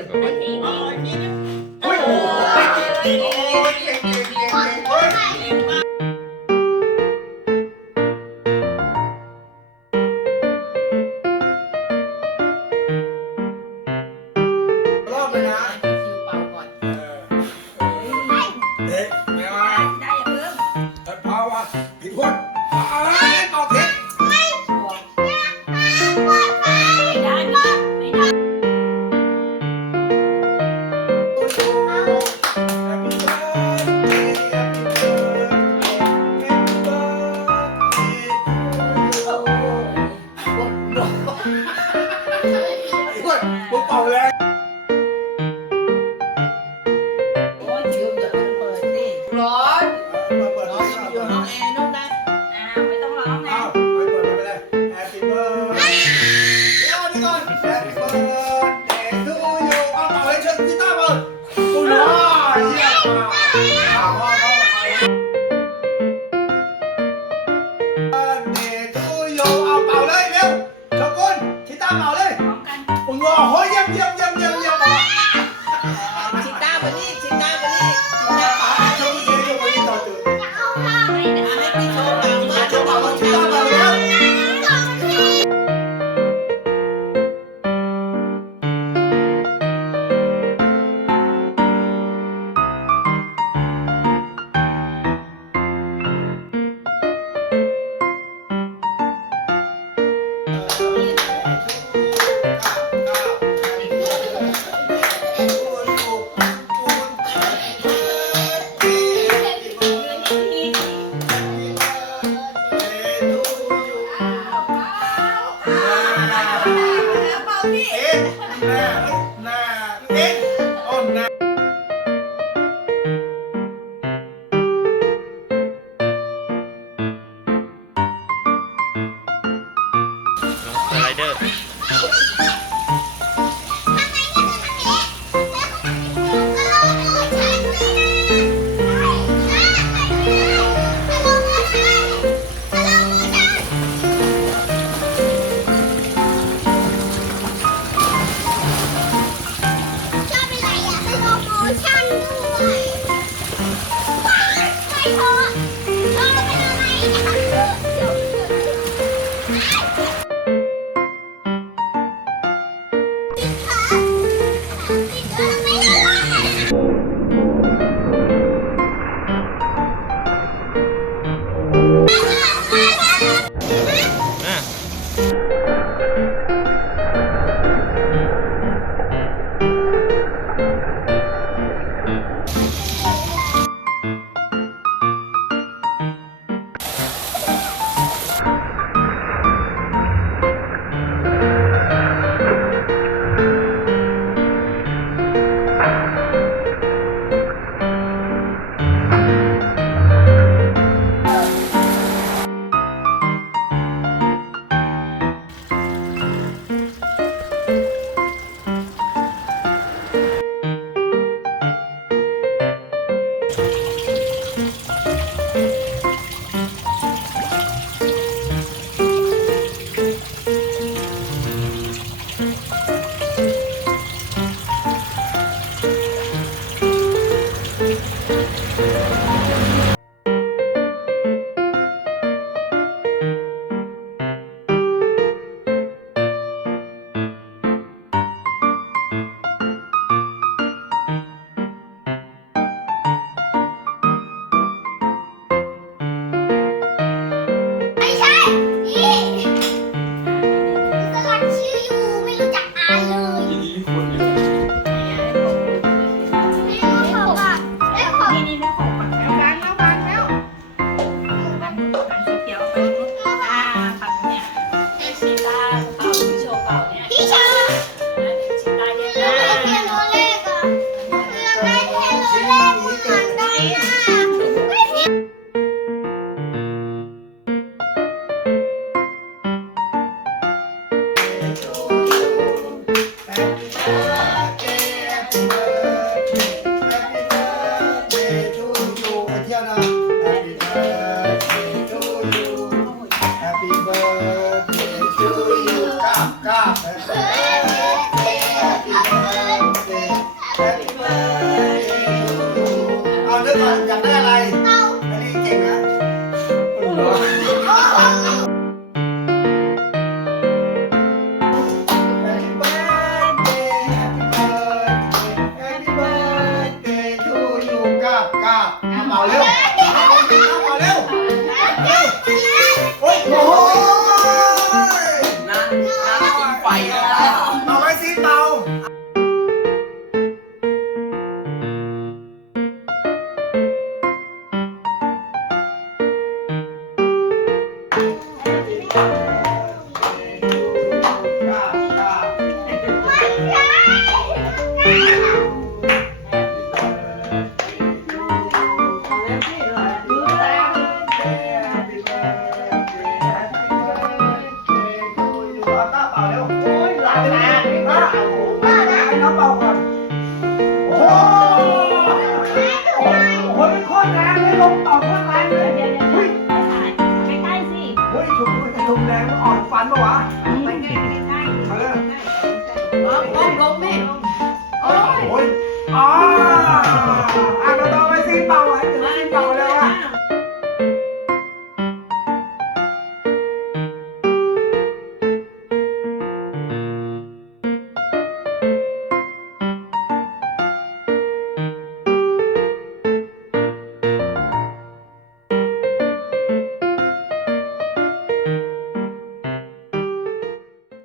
ยโอ้ยโอ้ยโอ้ยเก่งเก่งเก่งเก่งเฮ้ยรอบเลยนะเด็กไม่เอาแต่เผาอ่ะผิดคนเผาเท็จพวกเป่าแล้วร้อน เปิด ร้อนอยู่ห้องแอร์นู่นนะไม่ต้องร้องนะ อ้าวไปเปิดไปเลย Happy birthday เดี๋ยวนี่ก่อน Happy birthday to you เอาเป่าให้เชิญกีตาร์เปิดอุ้ยว้าวเยี่ยมมากพ่อbirthday to you เอาเป่าเลยเร็วชกุลกีตาร์เป่าเลย พร้อมกัน อุ้ยว้าวเยี่ยมชิต้ามานี่ชิต้ามานี่ชิต้าขอให้โชคดีให้พี่โชคดีมาจะบอกว่าชิต้ามาแล้ว ลมแรงมันอ่อนฟันปะวะ ไปใกล้ๆ เออ ลงแม่ โอ้ยอ๋อเราไปซีเป่าให้ถึงซีเป่าเลย